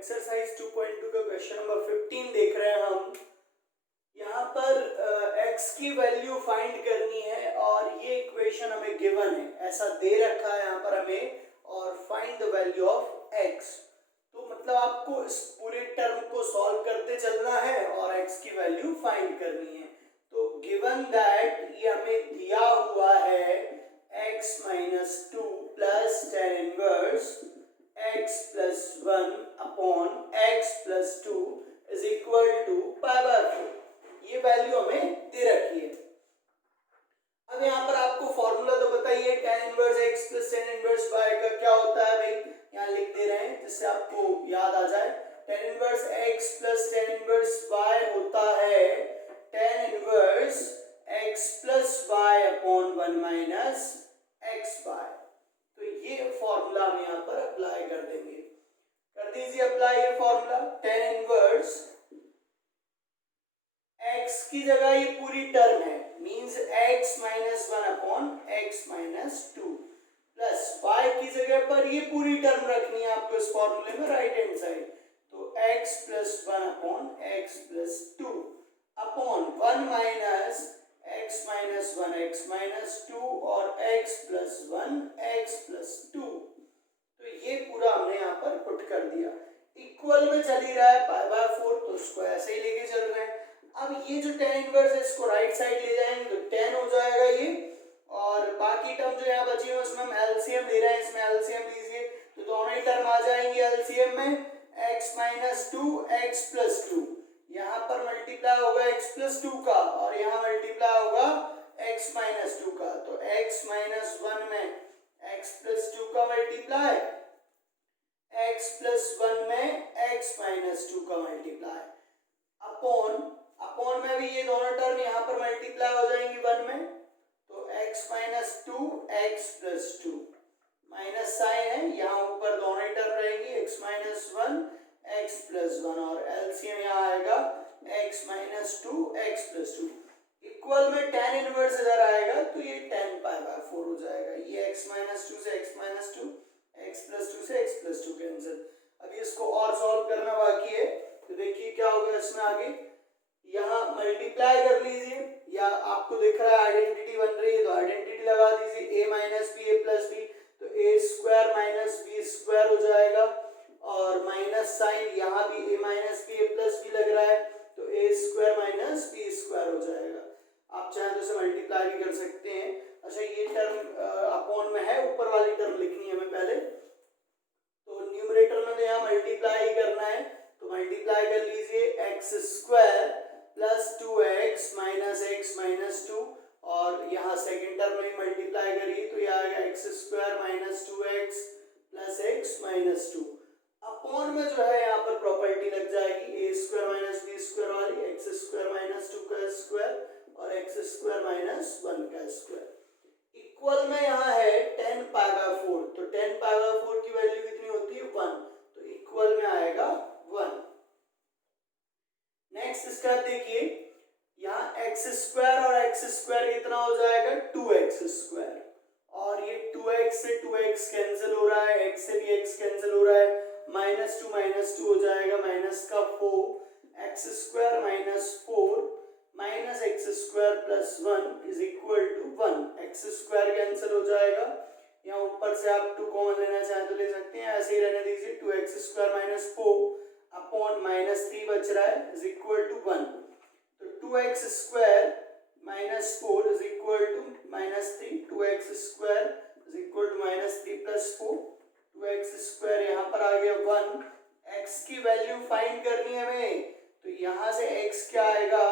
Exercise 2.2 का question number 15 देख रहे हैं हम। यहाँ पर x की वैल्यू फाइंड करनी है और ये इक्वेशन हमें गिवन है, ऐसा दे रखा है यहाँ पर हमें, और find the value of x। तो मतलब आपको इस पूरे टर्म को सॉल्व करते चलना है और x की वैल्यू फाइंड करनी है। तो गिवन दैट ये हमें दिया हुआ है x minus 2 plus tan inverse x plus 1 upon x plus 2 is equal to pi by 4। ये वैल्यू हमें दे रखी है। अब यहाँ पर आपको फॉर्मूला तो बताइए, tan inverse x plus tan inverse y का क्या होता है भाई, यहाँ लिख दे रहे हैं जिससे आपको याद आ जाए। tan inverse x plus tan inverse y होता है tan inverse x plus y upon 1 minus xy। तो ये फॉर्मूला हम यहाँ पर अप्लाई कर देंगे। कर दीजिए अप्लाई ये फॉर्मूला। tan इनवर्स x की जगह ये पूरी टर्म है, means x minus 1 upon x minus 2 plus y की जगह पर ये पूरी टर्म रखनी है आपको इस फॉर्मूले में राइट हैंड साइड। तो x plus 1 upon x plus 2 upon 1 minus x minus 1 x minus 2 और x प्लस 1 x प्लस 2। तो ये पूरा हमने यहाँ पर पुट कर दिया। इक्वल में चल ही रहा है पाई बाय 4, तो उसको ऐसे ही लेके चल रहे हैं। अब ये जो tan इनवर्स है इसको राइट साइड ले जाएंगे तो tan हो जाएगा ये, और बाकी टर्म जो यहाँ बची है उसमें हम एलसीएम ले रहे हैं, इसमें एलसीएम लीजिए तो दोनों ही टर्म आ जाएंगी एलसीएम में। x माइनस 2 x प्लस 2, यहाँ पर मल्टीप्लाई होगा x प्लस 2 का और यहाँ मल्टीप्लाई होगा x माइनस 2 का। तो x माइनस 1 में x प्लस 2 का मल्टीप्लाई, x प्लस 1 में x माइनस 2 का मल्टीप्लाई, अपॉन में भी ये दोनों टर्म यहाँ पर मल्टीप्लाई हो जाएंगी 1 में। तो x minus 2 x plus 2, minus sign है यहाँ ऊपर दोनों ही टर्म रहेंगी x माइनस 1 x प्लस 1 और एलसीएम यहाँ आएगा x minus 2 x plus 2। Equal में tan इनवर्स इधर आएगा तो ये tan पाई बाय 4 हो जाएगा। ये x माइनस 2 से x माइनस 2, x प्लस 2 से x प्लस 2 कैंसिल। अभी इसको और सॉल्व करना बाकी है, तो देखिए क्या होगा इसमें आगे। यहाँ मल्टीप्लाई कर लीजिए, या आपको दिख रहा है आइडेंटिटी बन रही है तो आइडेंटिटी लगा दीजिए, a minus B A plus B, तो a square minus B square हो जाएगा, और माइनस साइन यहाँ भी a minus B A plus B लग रहा है तो a square minus B square हो जाएगा। आप चाहे तो इसे मल्टीप्लाई भी कर सकते हैं। अच्छा ये टर्म अपॉन में है, ऊपर वाली टर्म लिखनी है हमें पहले, तो न्यूमरेटर में तो यहाँ मल्टीप्लाई ही करना है, तो मल्टीप्लाई कर लीजिए x square plus 2x minus x minus 2, और यहाँ सेकेंड टर्म में मल्टीप्लाई करिए तो यह आएगा x square minus 2x plus x minus 2। Upon में जो है यहाँ पर प्रॉपर्टी लग जाएगी a square minus B square वाली, x स्क्वायर माइनस 2 का स्क्वायर और x स्क्वायर माइनस 1 का स्क्वायर। इक्वल में यहाँ है tan पाई बाय 4, तो tan पाई बाय 4 की वैल्यू कितनी होती है 1, तो इक्वल में आएगा 1। नेक्स्ट स्टेप देखिए, यहाँ x स्क्वायर और x स्क्वायर कितना हो जाएगा 2x स्क्वायर, और ये 2x से 2x कैंसिल हो रहा है, x से भी x कैंसिल हो रहा है, माइनस 2 हो जाएगा माइनस का 4, x square minus 4 minus X square plus 1 is equal to 1। X square cancel हो जाएगा, यहाँ ऊपर से आप 2 कॉमन लेना चाहें तो ले सकते हैं, ऐसे ही रहने दीजिए। 2x square minus 4 upon minus 3 बच रहा है इज इक्वल टू 1। तो 2x square minus 4 is equal to minus 3, 2x square is equal to minus 3 plus 4, 2x square यहाँ पर आ गया 1। x की वैल्यू फाइंड करनी है हमें, तो यहाँ से x क्या आएगा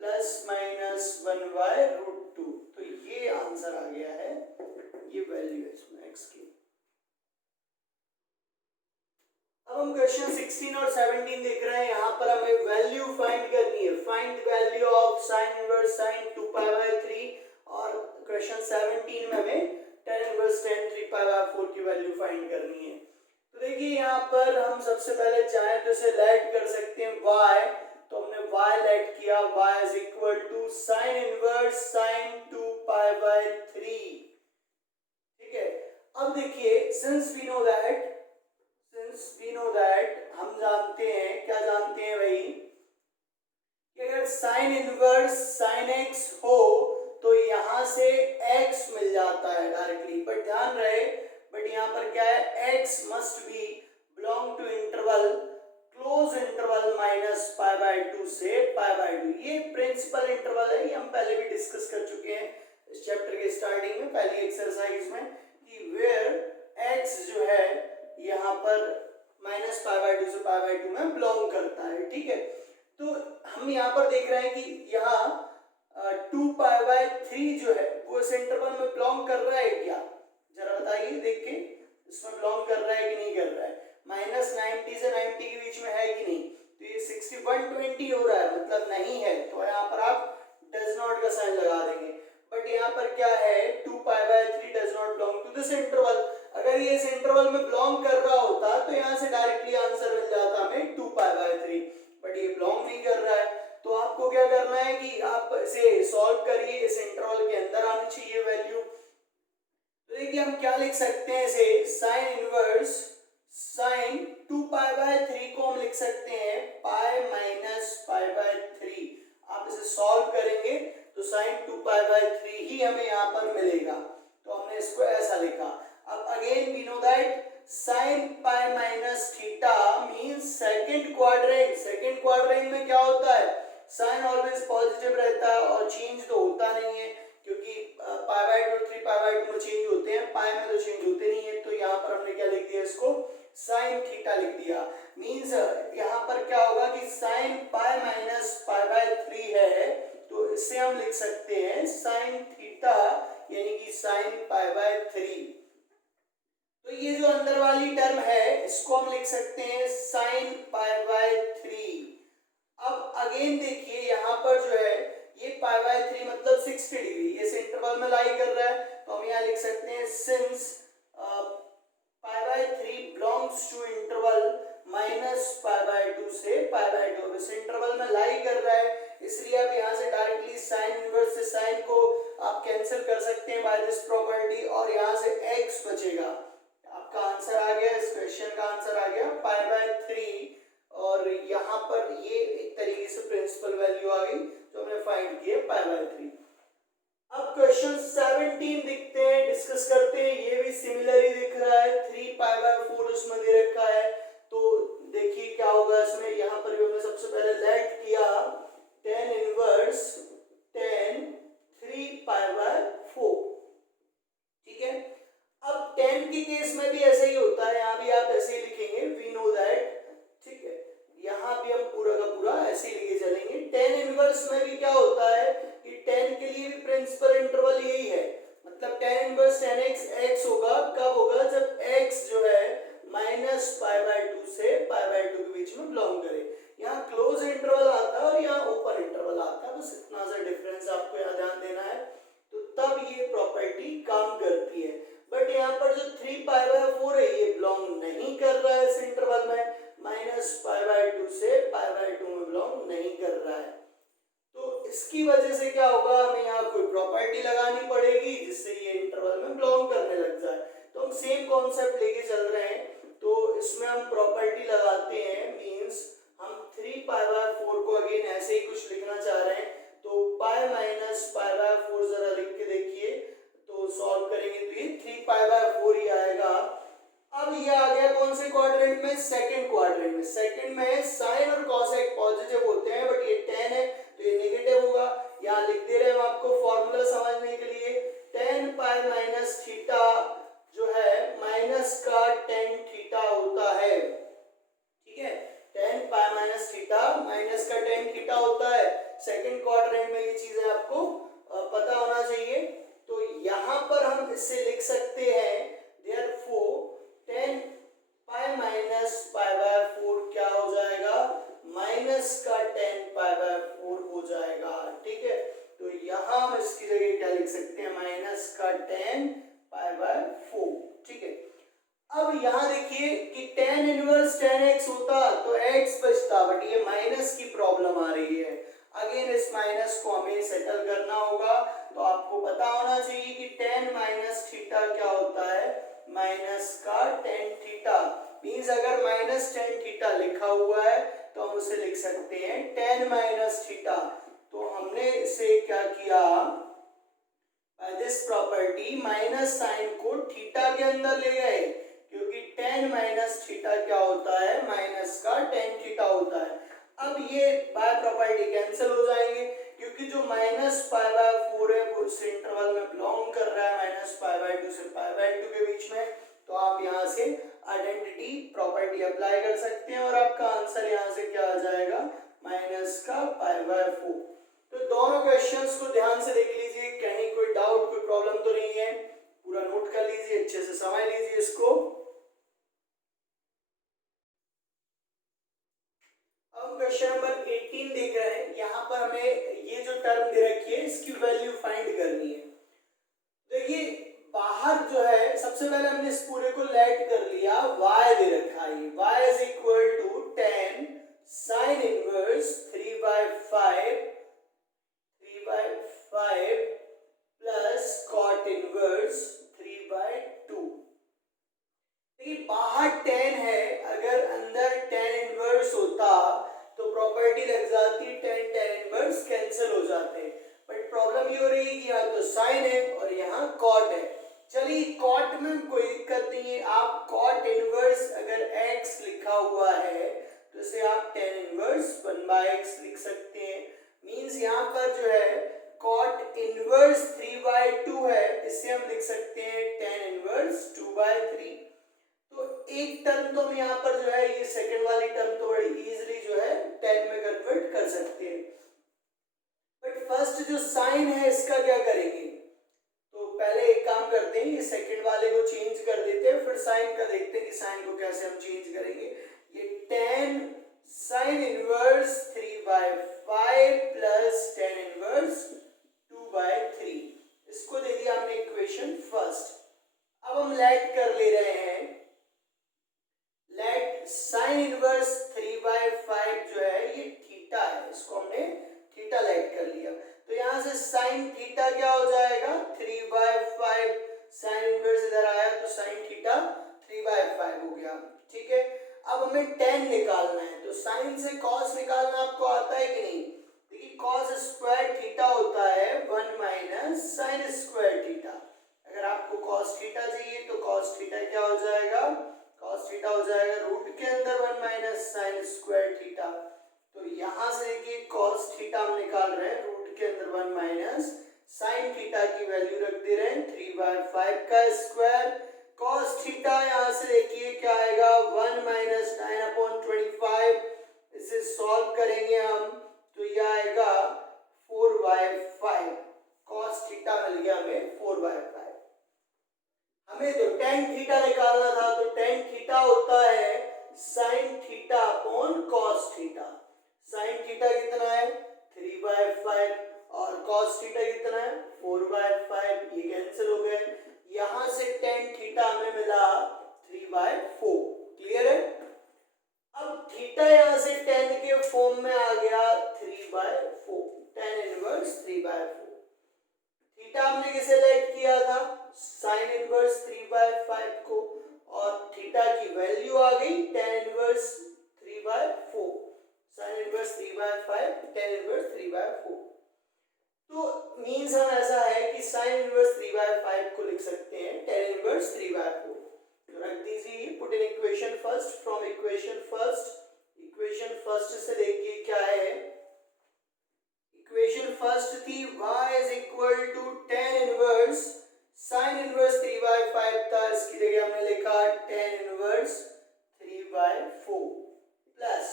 प्लस माइनस 1 बाय रूट 2, तो ये आंसर आ गया है, ये वैल्यू है इसमें x की। अब हम क्वेश्चन 16 और 17 देख रहे हैं, यहाँ पर हमें वैल्यू फाइंड करनी है। Find value of sine inverse sine 2 pi by 3, और क्वेश्चन 17 में हमें tan inverse tan 3 pi by 4 की वैल्यू फाइंड करनी है। तो देखिए यहाँ पर हम सबसे पहले चाहें तो इसे लेट कर सकते हैं y, तो हमने y लेट किया, y is equal to sine inverse sine 2 pi by 3। ठीक है, अब देखिए सिंस वी नो दैट हम है x must be belong to interval close interval minus pi by 2 से पाई बाय 2। ये प्रिंसिपल इंटरवल है, ये हम पहले भी डिस्कस कर चुके हैं इस चैप्टर के स्टार्टिंग में पहली एक्सरसाइज में कि वेयर x जो है यहाँ पर माइनस पाई बाय 2 से पाई बाय 2 में बिलोंग करता है। ठीक है, तो हम यहाँ पर देख रहे हैं कि यहाँ 2 पाई बाय 3 जो है वो इस इंटरवल में बिलोंग कर रहा है क्या, जरा बताइए देख के, इसमें बिलोंग कर रहा है कि नहीं कर रहा है। माइनस 90 से 90 के बीच में है कि नहीं, तो ये 6120 हो रहा है, मतलब नहीं है, तो यहाँ पर आप डज नॉट का साइन लगा देंगे। बट यहाँ पर क्या है 2 pi by 3 does not belong to this interval. अगर ये इस इंटरवल में बिलोंग कर रहा होता तो यहाँ से डायरेक्टली आंसर मिल जाता हमें 2 पाई बाय 3, बट ये बिलोंग नहीं कर रहा है। तो आपको क्या करना है कि आप इसे सॉल्व करिए, इस इंटरवल के अंदर आनी चाहिए वैल्यू। तो देखिए हम क्या लिख सकते हैं इसे, sign inverse sine 2 pi by 3 को हम लिख सकते हैं पाई माइनस पाई बाय 3। आप इसे सॉल्व करेंगे तो साइन 2 पाई बाय 3 ही हमें यहाँ पर मिलेगा, तो हमने इसको ऐसा लिखा। अब again we know that sine pi minus theta means second quadrant. Second quadrant में क्या होता है, साइन ऑलवेज पॉजिटिव रहता है और चेंज तो होता नहीं है, क्योंकि पाई बाय 2 3 पाई बाय 2 में चेंज होते हैं, पाई में तो चेंज होते नहीं है। तो यहाँ पर हमने क्या लिख दिया, इसको साइन थीटा लिख दिया। मींस यहाँ पर क्या होगा कि sign pi minus pi by 3 है, तो इसे हम लिख सकते हैं साइन थीटा यानी कि साइन पाई बाय 3। तो ये जो अंदर वाली टर्म है इसको हम लिख सकते हैं साइन पाई बाय 3। अब अगेन देखिए यहाँ पर जो है ये पाई बाय 3 मतलब 60 डिग्री, ये इस इंटरवल में लाई कर रहा है, तो हम यहाँ लिख सकते हैं since pi by 3 belongs to interval minus pi by 2 से पाई बाय 2। इस इंटरवल में लाई कर रहा है, इसलिए आप यहाँ से डायरेक्टली साइन इनवर्स से साइन को आप कैंसिल कर सकते हैं बाय दिस प्रॉपर्टी, और यहाँ से x बचेगा। आपका आंसर आ गया, इस क्वेश्चन का आंसर आ गया पाई बाय 3, और यहाँ पर ये एक तरीके से प्रिंसिपल वैल्यू आ गई जो हमने फाइंड की है पाई बाय 3। अब क्वेश्चन 17 देखते हैं, डिस्कस करते हैं। ये भी सिमिलर ही दिख रहा है, 3 पाई बाय 4 उसमें दे रखा है। तो देखिए क्या होगा इसमें, यहाँ पर भी हमने सबसे पहले लेट किया tan inverse tan 3 pi by 4। ठीक है, अब tan के केस में भी ऐसे ही होता है, यहाँ भी आप ऐसे ही लिखेंगे, वी नो दैट। ठीक है, यहाँ भी हम पूरा का पूरा ऐसे ही लिखे चलेंगे। tan इनवर्स में भी क्या होता है कि tan के लिए भी प्रिंसिपल इंटरवल यही है, मतलब tan inverse tan x x होगा, कब होगा, जब x जो है माइनस पाई बाय 2 से पाई बाय 2 के बीच में बिलोंग करे। यहाँ क्लोज इंटरवल आता है और यहाँ ओपन इंटरवल आता है, बस इतना सा डिफरेंस आपको यहाँ ध्यान देना है, तो तब ये प्रॉपर्टी काम करती है। बट यहाँ पर जो 3 पाई बाय 4 है ये बिलोंग नहीं कर रहा है इस इंटरवल में, माइनस पाई बाय 2 से पाई बाय 2 में बिलोंग नहीं कर रहा है। तो इसकी वजह से क्या होगा, हमें यहाँ कोई प्रॉपर्टी लगानी पड़ेगी जिससे ये इंटरवल में बिलोंग करने लग जाए। तो हम सेम कॉन्सेप्ट लेके चल रहे हैं, तो इसमें हम प्रॉपर्टी लगाते हैं, मींस हम 3 पाई बाय 4 को अगेन ऐसे ही कुछ लिखना चाह रहे हैं, तो पाई माइनस पाई बाय 4 जरा लिख के देखिए, तो सॉल्व करेंगे तो ये 3 पाई बाय 4 ही आएगा। अब ये आ गया कौन से क्वाड्रेंट में, सेकंड क्वाड्रेंट में। सेकंड में साइन और कॉसेक पॉजिटिव होते हैं, बट ये tan है तो ये नेगेटिव होगा। यहाँ लिख दे रहे हैं हम आपको फॉर्मूला समझने के लिए, tan पाई माइनस थीटा जो है माइनस का tan थीटा होता है। ठीक है, tan पाई माइनस थीटा माइनस का tan थीटा होता है। सेकंड क्वाड्रेंट में ये चीजें आपको पता होना चाहिए। तो यहाँ पर हम इससे लिख सकते हैं therefore tan pi minus pi by 4 क्या हो जाएगा, माइनस का tan पाई बाय 4 हो जाएगा। ठीक है, तो यहाँ हम इसकी जगह क्या लिख सकते हैं, माइनस का tan पाई बाय 4। ठीक है, अब यहाँ देखिए कि tan इनवर्स tan x होता तो x बचता, बट ये माइनस की प्रॉब्लम आ रही है। अगेन इस माइनस को हमें सेटल करना होगा, तो आपको पता होना चाहिए कि tan माइनस थीटा क्या होता है, माइनस का tan थीटा। मींस अगर माइनस tan थीटा लिखा हुआ है तो हम उसे लिख सकते हैं tan माइनस थीटा। तो हमने इसे क्या किया, by this property minus sign को थीटा के अंदर ले गए, क्योंकि अब ये बाय प्रॉपर्टी कैंसिल हो जाएंगे क्योंकि जो -π/4 है वो इस इंटरवल में बिलोंग कर रहा है -π/2 से π/2 के बीच में। तो आप यहाँ से आइडेंटिटी प्रॉपर्टी अप्लाई कर सकते हैं और आपका आंसर यहाँ से क्या आ जाएगा -π/4। तो दोनों क्वेश्चंस को ध्यान से देख लीजिए, कहीं कोई डाउट कोई प्रॉब्लम तो नहीं है, पूरा नोट कर लीजिए, अच्छे से समझ लीजिए इसको। अब क्वेश्चन नंबर 18 देख रहे हैं, यहाँ पर हमें ये जो टर्म दे रखी है इसकी वैल्यू फाइंड करनी है। देखिए बाहर जो है सबसे पहले हमने इस पूरे को लेट कर लिया, y दे रखा है, y is equal to 10 sin inverse 3/5 plus cot inverse 3/2। देखिए बाहर 10 है, अगर अंदर 10 इनवर्स होता तो प्रॉपर्टी लग जाती, 10 इनवर्स कैंसिल हो जाते, बट प्रॉब्लम ये हो रही है कि यहाँ तो साइन है और यहाँ कॉट है। चलिए कॉट में कोई दिक्कत नहीं है, आप कॉट इनवर्स अगर x लिखा हुआ है तो इसे आप 10 इनवर्स 1/x लिख सकते हैं। मींस यहाँ पर जो है कॉट इनवर्स 3/2 है, इसे हम लिख सकते हैं 10 इनवर्स 2/3। तो एक टर्म तो हम यहाँ पर जो है ये सेकंड वाली टर्म तो बड़ी इजीली जो है 10 में कन्वर्ट कर सकते हैं, बट फर्स्ट जो साइन है इसका क्या करेंगे? तो पहले एक काम करते हैं, ये सेकंड वाले को चेंज कर देते हैं, फिर साइन का देखते हैं कि साइन को कैसे हम चेंज करेंगे। ये 10 साइन इनवर्स 3/5 प्लस 10 इनवर्स 2/3, इसको दे दिया हमने इक्वेशन फर्स्ट। अब हम लेट कर ले रहे हैं, लेट साइन इनवर्स 3/5 जो है ये थीटा है, इसको हमने थीटा लेट कर लिया। तो यहाँ से साइन थीटा क्या हो जाएगा 3/5, साइन इनवर्स इधर आया तो साइन थीटा 3/5 हो गया, ठीक है। अब हमें 10 निकालना है, तो साइन से कॉस निकालना आपको आता है कि नहीं? देखिए कॉस स्क्वायर थीटा होता है 1 माइनस साइन स्क्वायर थीटा। अगर आपको कॉस थीटा चाहिए तो कॉस थीटा क्या हो जाएगा, कॉस थीटा हो जाएगा रूट के अंदर 1 माइनस साइन स्क्वायर थीटा। तो यहाँ से देखिए कॉस थीटा हम निकाल रहे हैं, रूट के अंदर 1 माइनस साइन थीटा की वैल्यू रख दे रहे हैं 3/5 का स्क्वायर। कॉस थीटा यहाँ से देखिए क्या आएगा 1 माइनस 9/25, इसे सॉल्व करेंगे हम तो यह आएगा 4/5। कॉस थीटा मिल गया हमें 4/5। हमें तो tan थीटा निकालना था, तो tan थीटा होता है sin theta upon cos theta. sin theta कितना है 3/5 और cos थीटा कितना है 4/5, ये कैंसिल हो गए। यहां से tan थीटा हमें मिला 3/4, क्लियर है। अब थीटा यहां से tan के फॉर्म में आ गया 3/4, tan इनवर्स 3/4। थीटा हमने किसे लेट किया था साइन इनवर्स 3/5 को, और थीटा की वैल्यू आ गई tan inverse 3/4, sign inverse 3/5 tan inverse 3/4। तो मींस हम ऐसा है कि साइन इनवर्स 3/5 को लिख सकते हैं tan इनवर्स 3/4। तो रख दीजिए, put in equation first, from equation first से देखिए क्या है। इक्वेशन फर्स्ट थी y is equal to tan inverse sine inverse 3/5 था, इसकी जगह हमने लिखा tan inverse 3/4 plus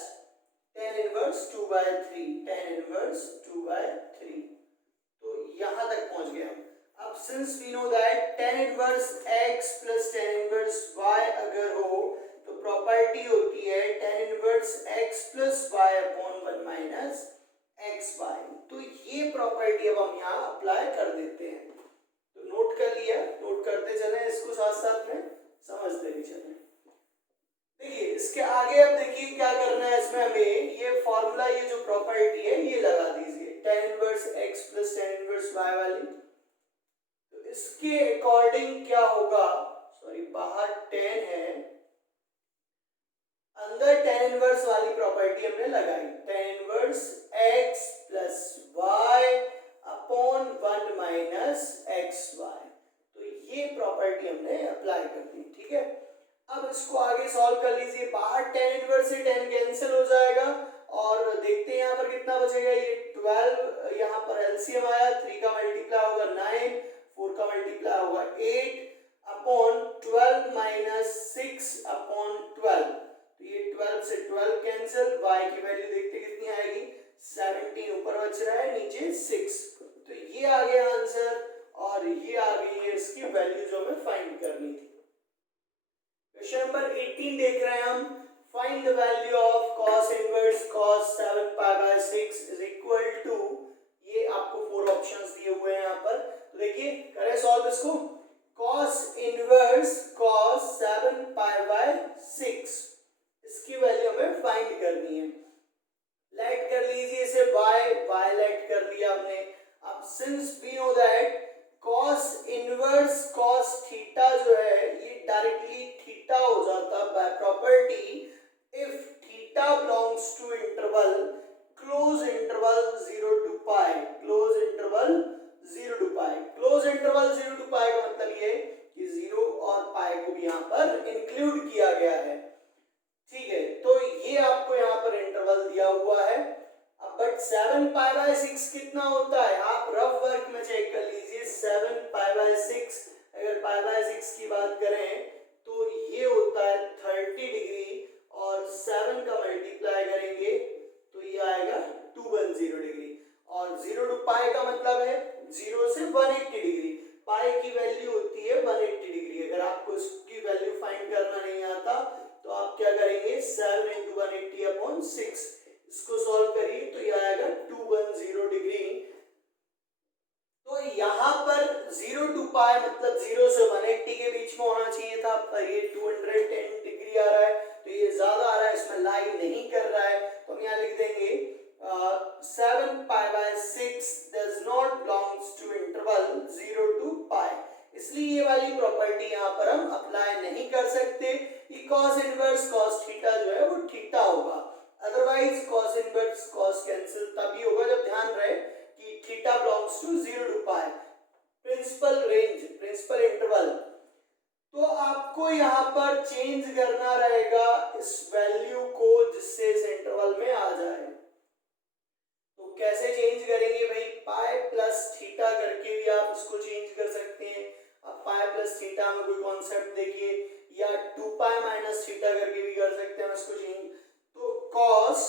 tan inverse 2/3, tan inverse 2/3। तो यहां तक पहुंच गए हम। अब since we know that tan inverse x plus tan inverse y अगर हो तो प्रॉपर्टी होती है tan inverse x plus y upon 1 minus xy। तो ये प्रॉपर्टी अब हम यहाँ अप्लाई कर देते हैं। तो नोट कर लिया, नोट करते चले, इसको साथ साथ में समझते भी चले। देखिए इसके आगे अब देखिए क्या करना है, इसमें हमें ये फॉर्मूला, ये जो प्रॉपर्टी है ये लगा दीजिए tan inverse x plus tan inverse y वाली। तो इसके अकॉर्डिंग क्या होगा, सॉरी बाहर 10 है, अंदर tan इनवर्स वाली प्रॉपर्टी हमने लगाई, tan inverse x plus y upon 1 minus xy। तो ये प्रॉपर्टी हमने अप्लाई कर दी, ठीक है। अब इसको आगे सॉल्व कर लीजिए, बाहर tan इनवर्स से tan कैंसिल हो जाएगा और देखते हैं यहाँ पर कितना बचेगा। ये 12 यहाँ पर एलसीएम आया, 3 का मल्टीप्लाई होगा 9, 4 का मल्टीप्लाई होगा 8 अपॉन 12 माइनस 6 अपॉन 12। तो ये 12 से 12 कैंसिल, y की वैल्यू देखते कितनी आएगी 17, ऊपर बच रहा है नीचे 6। तो ये आ गया आंसर और ये आ गई है इसकी वैल्यू जो हमें फाइंड करनी थी। क्वेश्चन नंबर 18 देख रहे हैं हम। Find the value of cos inverse cos 7 pi by 6 is equal to, ये आपको 4 ऑप्शंस दिए हुए हैं यहाँ पर। तो देखिए करें सॉल्व इसको। cos inverse cos 7 pi by 6 इसकी वैल्यू हमें फाइंड करनी है। लेट कर लीजिए इसे y लेट कर दिया हमने। अब since we know that cos inverse cos theta जो है ये डायरेक्टली थीटा हो जाता by property if theta belongs to interval close interval 0 to pi, close interval 0 to pi। Close interval 0 to pi का मतलब ये कि 0 और पाई को भी यहाँ पर इंक्लूड किया गया है। ठीक है, तो ये आपको यहाँ पर इंटरवल दिया हुआ है। अब बट 7 pi by 6 कितना होता है, आप रफ वर्क में चेक कर लीजिए। 7 pi by 6, अगर pi by 6 की बात करें तो ये होता है 30 डिग्री और 7 का मल्टीप्लाई करेंगे तो ये आएगा 210 डिग्री। और 0 to pi का मतलब है 0 से 180 डिग्री। पाई की वैल्यू होती है 180 डिग्री। अगर आपको इसकी वैल्यू फाइंड करना नहीं आता तो आप क्या करेंगे 7 into 180 अपॉन 6, इसको सॉल्व करिए तो ये आएगा 210 डिग्री। तो यहाँ पर 0 to pi मतलब 0 से 180 के बीच में होना चाहिए था, पर ये 210 डिग्री आ रहा है तो ये ज्यादा आ रहा है, इसमें लाइन नहीं कर रहा है। तो हम यहाँ लिख देंगे 7 pi by 6 does not belongs to interval 0 to pi। इसलिए ये वाली प्रॉपर्टी यहाँ पर हम अप्लाई नहीं कर सकते कि cos इनवर्स cos थीटा जो है वो थीटा होगा। Otherwise cos inverse cos cancel तभी होगा जब ध्यान रहे कि theta belongs to 0 to pi। Principal range, principal interval, तो आपको यहाँ पर चेंज करना रहेगा इस वैल्यू को जिससे इस इंटरवल में आ जाए। तो कैसे चेंज करेंगे भाई, पाई प्लस थीटा करके भी आप इसको चेंज कर सकते हैं। अब पाई प्लस थीटा में कोई कॉन्सेप्ट देखिए, या 2 पाई माइनस थीटा करके भी कर सकते हैं इसको चेंज। तो cos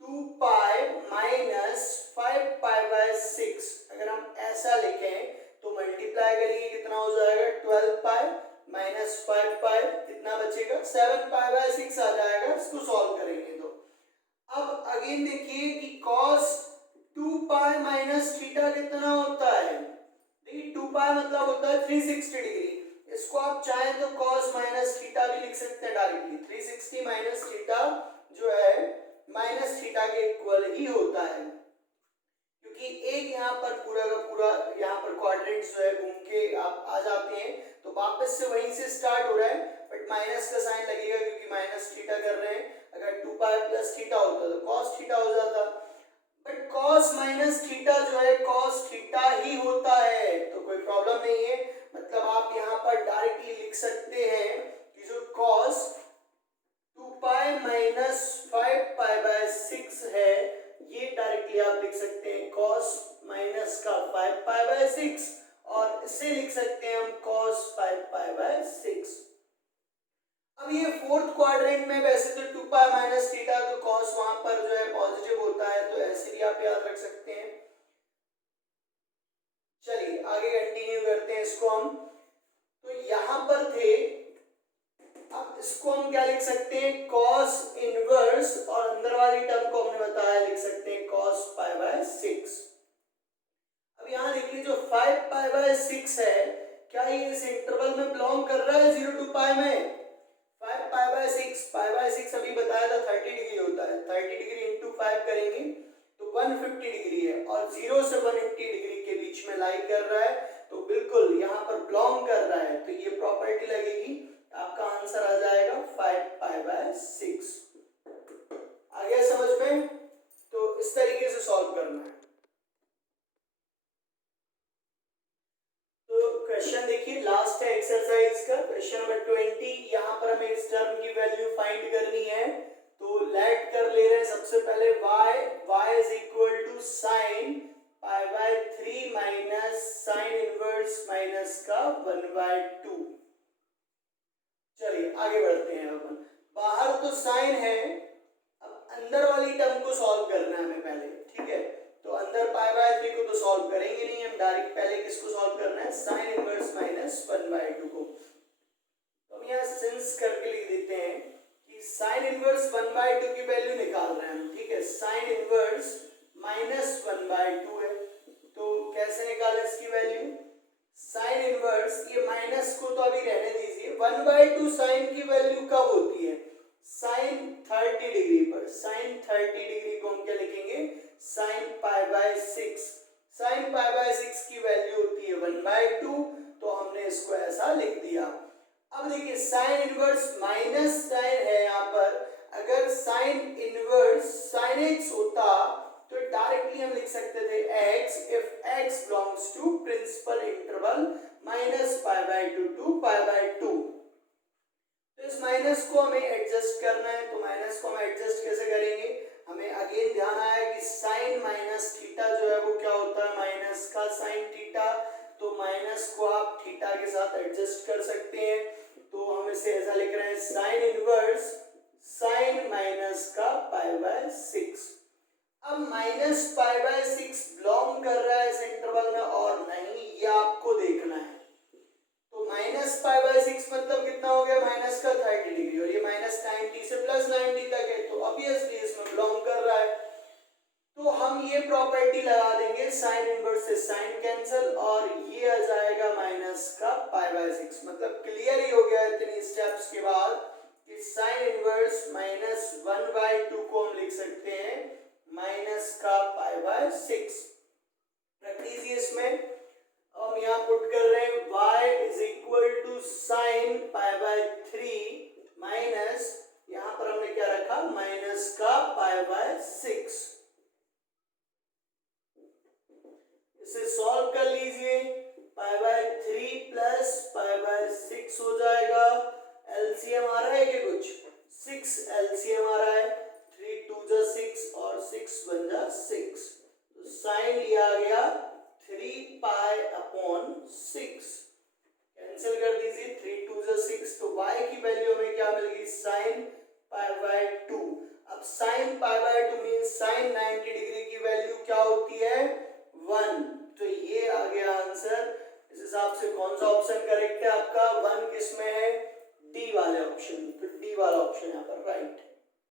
2 pi minus 5 pi by 6 अगर हम ऐसा लिखें तो मल्टीप्लाई करेंगे कितना हो जाएगा 12 पाई माइनस 5 पाई, कितना बचेगा 7 पाई बाय 6 आ जाएगा। इसको सॉल्व करेंगे तो अब अगेन देखिए कि cos 2 पाई माइनस थीटा कितना होता है। देखिए 2 पाई मतलब होता है 360 डिग्री। इसको आप चाहें तो cos माइनस थीटा भी लिख सकते हैं डायरेक्टली। 360 माइनस थीटा जो है माइनस थीटा के इक्वल ही होता है, क्योंकि एक यहाँ पर पूरा का पूरा यहाँ पर क्वाड्रेंट जो है घूम के आप आ जाते हैं तो वापस से वहीं से स्टार्ट हो रहा है, बट माइनस का साइन लगेगा क्योंकि माइनस थीटा कर रहे हैं। अगर 2 पाई प्लस थीटा होता तो cos थीटा हो जाता, बट cos माइनस थीटा जो है cos थीटा ही होता है तो कोई प्रॉब्लम नहीं है। मतलब आप यहाँ पर डायरेक्टली लिख सकते हैं कि जो cos 2 pi minus 5 pi by 6 है ये डायरेक्टली आप लिख सकते हैं cos माइनस का 5 पाई बाय 6 और इसे लिख सकते हैं हम cos 5 पाई बाय 6। अब ये फोर्थ क्वाड्रेंट में वैसे तो 2 पाई माइनस थीटा तो cos वहां पर जो है पॉजिटिव होता है तो ऐसे भी आप याद रख सकते हैं। चलिए आगे कंटिन्यू करते हैं इसको हम। तो यहां पर थे, अब इसको हम क्या लिख सकते हैं cos इनवर्स और अंदर वाली टर्म को हमने बताया लिख सकते हैं cos पाई बाय 6। अब यहाँ देखिए जो 5 पाई बाय 6 है क्या ये इस इंटरवल में बिलोंग कर रहा है 0 to पाई में। 5 पाई बाय 6, पाई बाय 6 अभी बताया था 30 डिग्री होता है, 30 डिग्री इंटू 5 करेंगे तो 150 डिग्री है और 0 से 180 डिग्री के बीच में लाई कर रहा है तो बिल्कुल यहाँ पर बिलोंग कर रहा है तो ये प्रॉपर्टी लगेगी, आपका आंसर आ जाएगा 5 पाई बाय 6। आ गया समझ में? तो इस तरीके से सॉल्व करना है। तो क्वेश्चन देखिए लास्ट है एक्सरसाइज का, क्वेश्चन नंबर 20। यहाँ पर हमें इस टर्म की वैल्यू फाइंड करनी है तो लेट कर ले रहे हैं सबसे पहले तो साइन है, अब अंदर वाली टर्म को सॉल्व करना है हमें पहले, ठीक है। तो अंदर पाई बाय 3 को तो सॉल्व करेंगे नहीं हम, डायरेक्ट पहले किसको सॉल्व करना है, साइन इनवर्स माइनस 1/2 को। तो हम यहाँ सिंस करके लिख देते हैं कि साइन इनवर्स 1/2 की वैल्यू निकाल रहे हैं हम, ठीक है। साइन इनवर्स माइनस 1/2 है, तो कैसे निकालें इसकी वैल्यू, साइन इनवर्स, ये माइनस को तो अभी रहने दीजिए, 1/2 साइन की वैल्यू कब होती है, साइन 30 डिग्री पर। साइन 30 डिग्री को हम क्या लिखेंगे, sign pi bye 6। Sign pi bye 6 की वैल्यू होती है 1/2, तो हमने इसको ऐसा लिख दिया। अब देखिए साइन इनवर्स माइनस साइन है यहाँ पर, अगर साइन इनवर्स साइन x होता तो डायरेक्टली हम लिख सकते थे x if x belongs to principal interval minus pi by 2 to pi by 2। तो इस माइनस को हमें एडजस्ट करना है, तो माइनस को हम एडजस्ट कैसे करेंगे, हमें अगेन ध्यान आया कि साइन माइनस थीटा जो है वो क्या होता है, माइनस का साइन थीटा, तो माइनस को आप थीटा के साथ एडजस्ट कर सकते हैं। तो हम इसे ऐसा लिख रहे हैं साइन इनवर्स साइन माइनस का पाई बाय 6। अब माइनस पाई बाय 6 बिलोंग कर रहा है इस इंटरवल में और नहीं, ये आपको देखना है। तो माइनस पाई बाय 6 मतलब कितना हो गया, माइनस का 30 डिग्री, और ये माइनस 90 से प्लस 90 तक है, तो ऑब्वियसली इसमें बिलोंग कर रहा है। तो हम ये प्रॉपर्टी लगा देंगे, साइन इनवर्स से साइन कैंसिल, और ये आ जाएगा माइनस का पाई बाय 6। मतलब क्लियर ही हो गया इतनी स्टेप्स के बाद कि साइन इनवर्स माइनस 1/2 को हम लिख सकते हैं माइनस का पाई बाय 6। रख दीजिए इसमें, हम यहाँ पुट कर रहे हैं y is equal to sine pi by 3 minus, यहाँ पर हमने क्या रखा, माइनस का पाई बाय 6। इसे सॉल्व कर लीजिए, पाई बाय 3 प्लस पाई बाय 6 हो जाएगा, एलसीएम आ रहा है कि कुछ 6 LCM